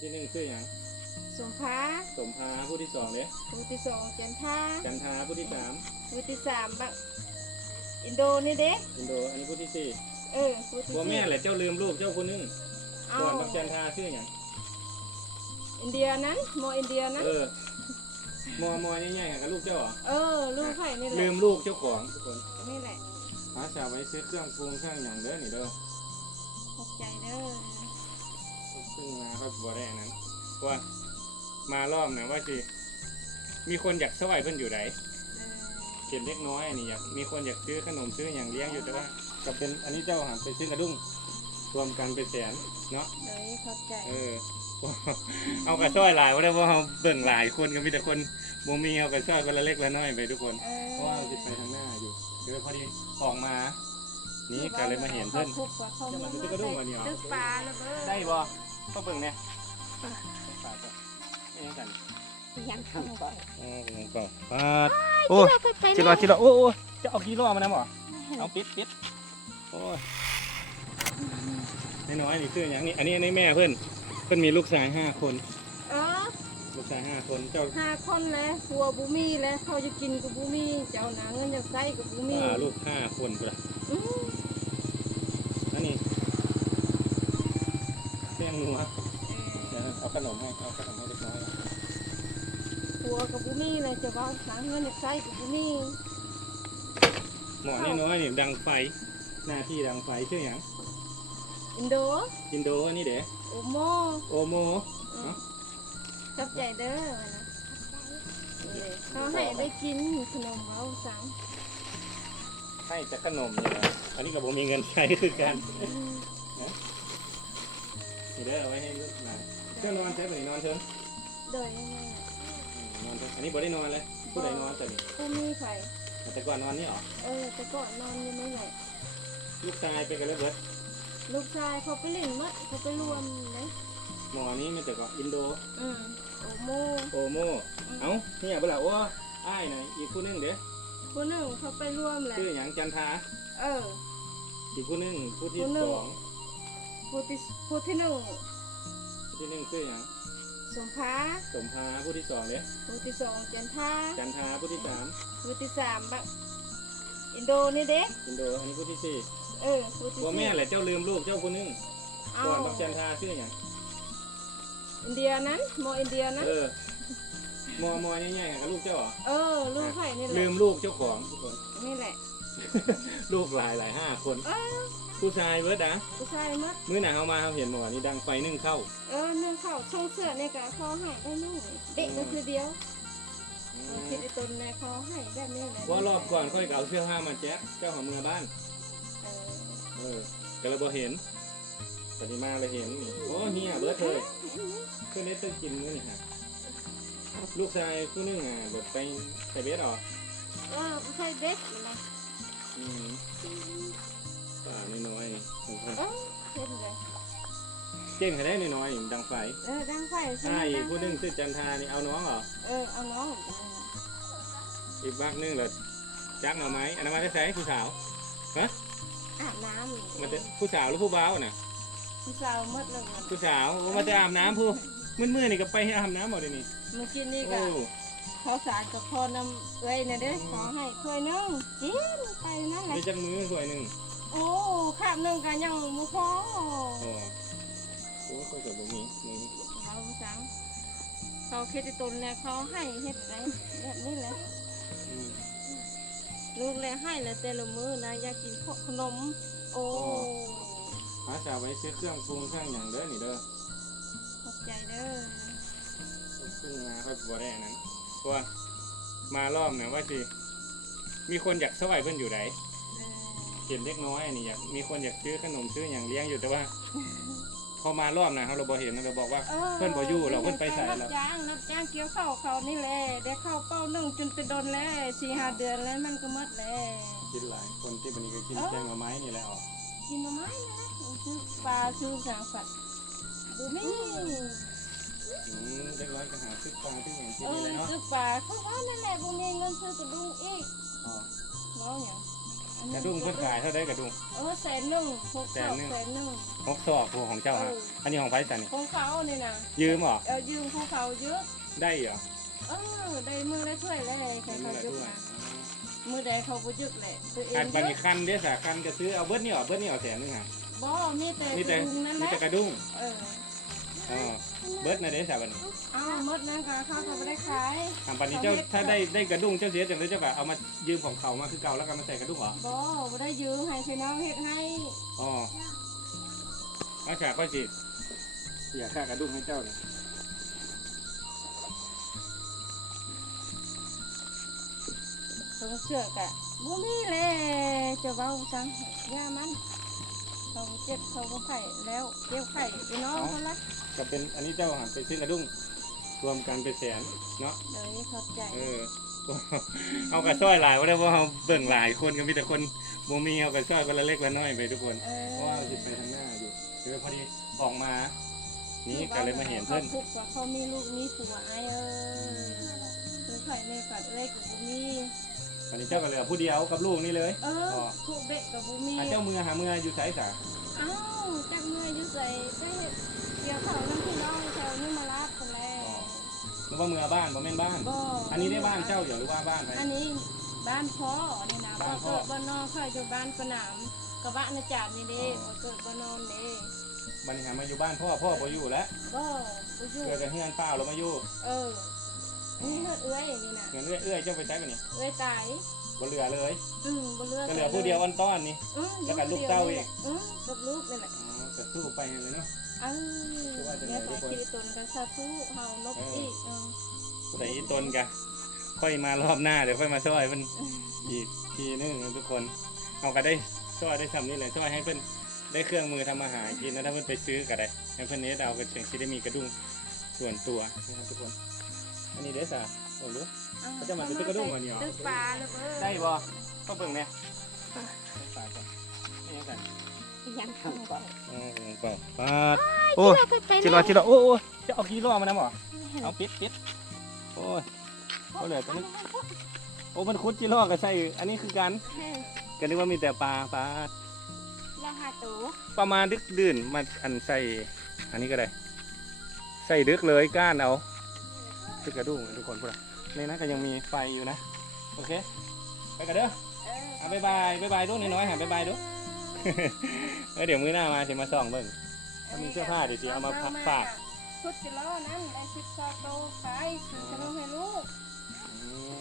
ผู้ที่หนึ่งชื่อหยังสมภาสมภาผู้ที่สองเด้ผู้ที่สองจันทาจันทาผู้ที่สามผู้ที่สามบักอินโดนี่เด้อินโดอันนี้ผู้ที่สี่เออผู้ที่บ่แม่สี่นแหละเจ้าลืมลูกเจ้าผู้หนึงเอาก่อนบักจันทาชื่อหยังอินเดียนั้นโมอินเดียนั้นเออมอมอใหญ่ๆกับลูกเจ้าเหรอเออลูกไผ่นี่แหละลืมลูกเจ้าของทุกคนนี่แหละหาสาวไว้ซื้อเครื่องปรุงเครื่องหยังเด้อนี่เด้อขอบใจเด้อ ซึ่งมาก็บ่ได้อันนั้นเพราะว่ามารอบเนี่ยว่าสิมีคนอยากซอยเพิ่นอยู่ไหนเออเห็นเล็กน้อยอันนี้อยากมีคนอยากซื้อขนมซื้ออย่างเลี้ยงอยู่แต่ว่ากับเป็นอันนี้เจ้าหามไปซื้อกระดุ้งรวมกันเป็นแสนเนาะเลยขอบใจเออเอากระซ้อยหลายว่าได้ว่าเราเบิ่งหลายคนก็มีแต่คนบ่มีเอากระซ้อยคนละเล็กละน้อยไปทุกคนเออเพราะว่าเราจะไปทางหน้าอยู่เดี๋ยวพอดีออกมานี่ก็เลยมาเห็นเพิ่นขาคุกว่าเขาจะมาซื้อกระด้งวันนี้เหรอตึกปลาแล้วเบ้อได้บ่ ก็เบิ่งเนี่ยปลาจ้ะไม่ยังกันยังทำไปโอ้กำลังเปล่าปลาโอ้จิรอจิรอโอ้โอ้จะเอากี่รอบมานะหมอเอาปิดปิดโอ้ยน้อยๆนี่คืออย่างนี้อันนี้อันนี้แม่เพิ่นเพิ่นมีลูกชายห้าคน เออลูกชายห้าคนเจ้าห้าคนแล้วหัวบุมีแล้วเขาจะกินกับบุมีเจ้าหนาเงินจะใส่กับบุมีอ่าลูกห้าคนพุ่นล่ะอืม เลี้ยงงัวเอเดี๋ยวอเอาขนมให้เอาขนมให้เล็กน้อยหัวกับบุมีเลยจะว่าหนาเงินจะใส่กับบุมีหมอน้อยๆนี่ดังไฟ หน้าที่ดังไฟชื่ออย่างอินโดอินโดอันนี้เด้โอโมโอโมอืมขอบใจเด้อนะเออเขาให้ได้กินขนมเอาสังให้แต่ขนมนี่นะอันนี้ก็บ่มีเงินใช้คือกันอืม นี่เด้อเอาไว้ให้ลูกหลานเจ้านอนใช้บ่ได้นอนเถิงโดยยังไงอืมนอนเถิงอันนี้บ่ได้นอนเลยผู้ใดนอนแต่นี่ผู้มีไข่แต่ก่อนนอนนี่เหรอเออแต่ก่อนนอนอยู่ไม่ไหนลูกชายไปกันแล้วเบิดลูกชายเขาไปเล่นมัดเขาไปรวมเลยหมอนี้มันแต่ก็อินโดอืมโอโมโอโมเอ้าเนี่ยบ่ล่ะโอ้อ้ายน่ะอีกผู้หนึงเด้ผู้หนึ่งเขาไปรวมแหละชื่อหยังจันทาเออ อีกผู้หนึงผู้ที่ผู้หนึ่สง อง ผู้ที่ผู้ที่หนึ่งผู้ที่หนึ่งชื่อหยังสมภาสมภาผู้ที่สองเด้ผู้ที่สองจันทาจันทาผู้ที่สามผู้ที่สามบักอินโดนี่เด็กอินโดอันนี้ผู้ที่สี่เออผู้ที่บ่สี่แม่นแหละเจ้าลืมลูกเจ้าผู้หนึงเอาก่อนบักจันทาชื่อหยังอินเดียนั้นโมอินเดียนั้นเออมอมอใหญ่ๆกับลูกเจ้าเหรอเออลูกไข่นี่แหลืละมลูกเจ้าของทุกคนนี่แหละ ลูกหลายหลายห้าคน เออผู้ชายเบิร์ดนะผู้ชายมัดมื้อหนาเขามาเขาเห็นหมอนี่ดังไฟนึ่งเข้าเออเนื้อข้าวช่องเสื้อในกะเขาให้ได้นู่นเด็กก็คือเดียวเอาคิดไอ้ตนในเขาให้แบบนี้แหละว่ารอบก่อนค่อยเอาเสื้อผ้ามาแจ๊กเจ้าของเมืองบ้าน เออเออก็เลยบ่เห็นปฏิมาเลยเห็นนี่โอ้เฮียเบิร์ดเลยขึ้นได้ตึกกินมื้อนี่ฮะลูกชายผู้หนึงอะแบบไปไปเบสเหรอ เออผู้ชายเด็กอยู่นะอืม ป่าน้อยๆนี่สำคัญเออเห็นเลยเก่งแค่ได้น้อยๆนี่ดังไฟเออดังไฟใช่ใช่ไหมผู้หนึงชื่อจันทานี่เอาน้องเหรอเออเอาน้องอีกบักหนึงเลยจักหน่อไม้อันนั้นมาได้ใช้ผู้สาวอาบน้ำมันจะผู้สาวหรือผู้บ่าวน่ะผู้สาวหมดเลยมันผู้สาวโอ้มาจะอาบน้ำผู้มืดๆนี่ก็ไปให้อาบน้ำหมดเลยนี่เมื่อกี้นี่โอ้ก็เขาสารกับพอนำเอ้ยเนี่ยเด้อขอให้ถ้วยหนึงกินไปนั่นแหละได้จักมือสวยหนึ่งโอ้ขาบหนึงกันยังบ่พอโอ้โหค่อยกับบ่มีมือเขาสังเขาคิดไอ้ตนเนี่ยเขาให้เฮ็ดไรแบบนี้แหละอืม ลูกเลยให้เลยแต่ละมื้อนะอยากกินข้าวขนม โอ้หาสาวไว้ซื้อเครื่องปรุงเครื่องอย่างเด้อนี่เด้อขอบใจเด้อ ซึ่งมาค่อยบัวได้อันนั้น เพราะว่ามารอบเนี่ยว่าสิมีคนอยากซอยเพิ่นอยู่ไหนเออเห็นเล็กน้อยอันนี้อยากมีคนอยากซื้อขนมซื้ออย่างเลี้ยงอยู่แต่ว่า พอมารอบนะเราบ่เห็นเราบอกว่าเพิ่นบ่อยู่เราเพิ่นไปใส่แล้วรับจ้างรับจ้างเกี่ยวข้าวเขานี่แหละได้ข้าวเป้านึ่งจนไปโดนแล้วสี่ห้าเดือนแล้วมันก็หมดแล้วกินหลายคนที่วันนี้ก็กินแกงหน่อไม้นี่แหละออกกินมาไหมนะซื้อปลาซื้อสางสัตว์ดูนี่ อืมเล็กน้อยก็หาซื้อปลาซื้ออย่างที่เอนี่อแหละเนาะซื้อปลาเขาว่านั่นแหละบุมีเงินซื้อกระดุงอีกอ๋อน้องอย่างกระดุงเพิ่นขายเท่าได้กระดุง เออแสนหนึ่งหกแสสนองหนึ่ง แสนหนึ่ง หกซอกผู้ของเจ้าฮะอันนี้ของไผสันนี่ของเขาเนี่ยนะยืมเหรอเออยืมของเขาเยอะได้เหรอเออได้มือละถ้วยเลยใครได้เขามือละยึดด้วยนะมือใดเขาบ่ยึดแหละตัวเอคังนบันนี้คันเด้อสาคันก็ซื้อเอาเบิดนี่เหรอเบิดนี่เหรอแสนหนึงฮะบ่มีแต่มีกแต่ระดุงนั่นแหมีละแต่กระดุงเออ อ๋อเบิดนะเด้อสาบันนี้เอาหมดนั่นก็เขาก็ไม่ได้ขายทำปันนี้เจ้าถ้าได้ได้กระดุงเจ้าเสียจังเลยเจ้าก็เอามายืมของเขามาคือเก่าแล้วก็มาใส่กระดุงเหรอบ่บ่ได้ยืมให้พี่น้องเฮ็ดให้อ๋ออาชาก็สิเสียค่ากระดุงให้เจ้าเนี่ยตรงเชือกอะบ่มีเลยจะเว้าจังย่ามัน เขาเจ็บเขาบ่ไข่แล้วเจ็บไข่พี่น้องเขาละก็เป็นอันนี้เจ้าหันไปซื้อกระดุงรวมกันเป็นแสนเนาะเลยเข้าใจเออเอากระซ้อยหลายว่าได้ว่าเขาเบิ่งหลายคนก็มีแต่คนโมมีเอากระซ้อยคนละเล็กละน้อยไปทุกคนเออเพราะว่าเราจะไปทางหน้าอยู่คือพอดีออกมา นี่ก็เลยมาเห็นเพื่อนเขาคุกว่าเขามีลูกมีผัวไอ้เออคือไข่ในปัดเอ้ยกับบ่มี อันนี้เจ้าก็เหลือผู้เดียวกับลูกนี่เลยเออคุกเบ็ดกับบ่มีอันเจ้ามือหามืออยู่ไสสาเอ้าจักเมื่อยอยู่ใส่ได้เกี่ยวเขาน้ำพี่น้องแถวนี้มารับคนแรกหรือว่ามือบ้านบ่แม่นบ้าน บ่อันนี้ได้บ้านเจ้าอยู่หรือว่าบ้านใครอันนี้บ้านพ่อนี่นะบ้าบ่นพ่อเกิดบ่นอนค่อยอยู่บ้านสนามกระบะนาจาดนี่เด้อ๋อบ่เกิดบ่นอนเด้มันหามาอยู่บ้านพ่อพ่อบ่อยู่แล้วบ่บ่อยู่เกิดกับเฮือนเปล่าเรามาอยู่เออ นี่เฮ็ดเอื้อยนี่นะเงินเอื้อยเอื้อยเจ้าไปใช้ปะนี่เอื้อยตายบ่เหลือเลยอืมบ่เหลือก็เหลือผู้เดียวอันต้อนนี่ อืมแล้วก็ลูกเต้าอีก อืมกับลูกนี่แหละอ๋อก็สู้ไปเลยเนาะเออคือว่าจะไหนเนี่ยทุไปกคนคิดตนกันสาธุเฮาลบอีกเออผู้ใดอีตนกะค่อยมารอบหน้าเดี๋ยวค่อยมาช่วยเพิ่นอีกทีนึงนะทุกคนเอาก็ได้ช่วยได้ทำนี่เลยช่วยให้เพิ่นได้เครื่องมือทำอาหารกินนะถ้าเพิ่นไปซื้อก็ได้ให้เพิ่นเนี้เอาก็เชียงสิได้มีกระดุมส่วนตัวนะครับทุกคน อันนี้เด้อสาโอ้โหเขาจะมาเป็นตุ๊กกระดุ้งเหรอเนี่ย ตึกปลาแล้วเออได้บ่ก็เบิ่งเนี่ยตายก่อนนี่ยังไงยังทำก่อนอ๋อเปล่าปาดโอ้ยจิรอจิรอโอ้โอ้จะเอากี่รอบมานะหมอเอาปิดปิดโอ้ยเอาเลยตอนนี้โอ้มันคุดจิรอกับใส่อันนี้คือกันกันนึกว่ามีแต่ปลาปลาแล้วหาตูประมาณดึกดื่นมาอันใส่อันนี้ก็ได้ ใส่ดึกเลยก้านเอา คือกระดุ้งทุกคนพวกเราในนั้นก็ยังมีไฟอยู่นะ โอเค ไปกันเด้อเอออะบ๊ายบายบ๊ายบายดูน้อยๆหาบ๊ายบายดู เออเดี๋ยวมื้อหน้ามาสิมาส่องเบิ่งถ้ามีเสื้อผ้าเดี๋ยวสิเอามาพักฝากชุดจิล้อนั้นได้ชุดซอโตขายซื้อขนมให้ลูกอืม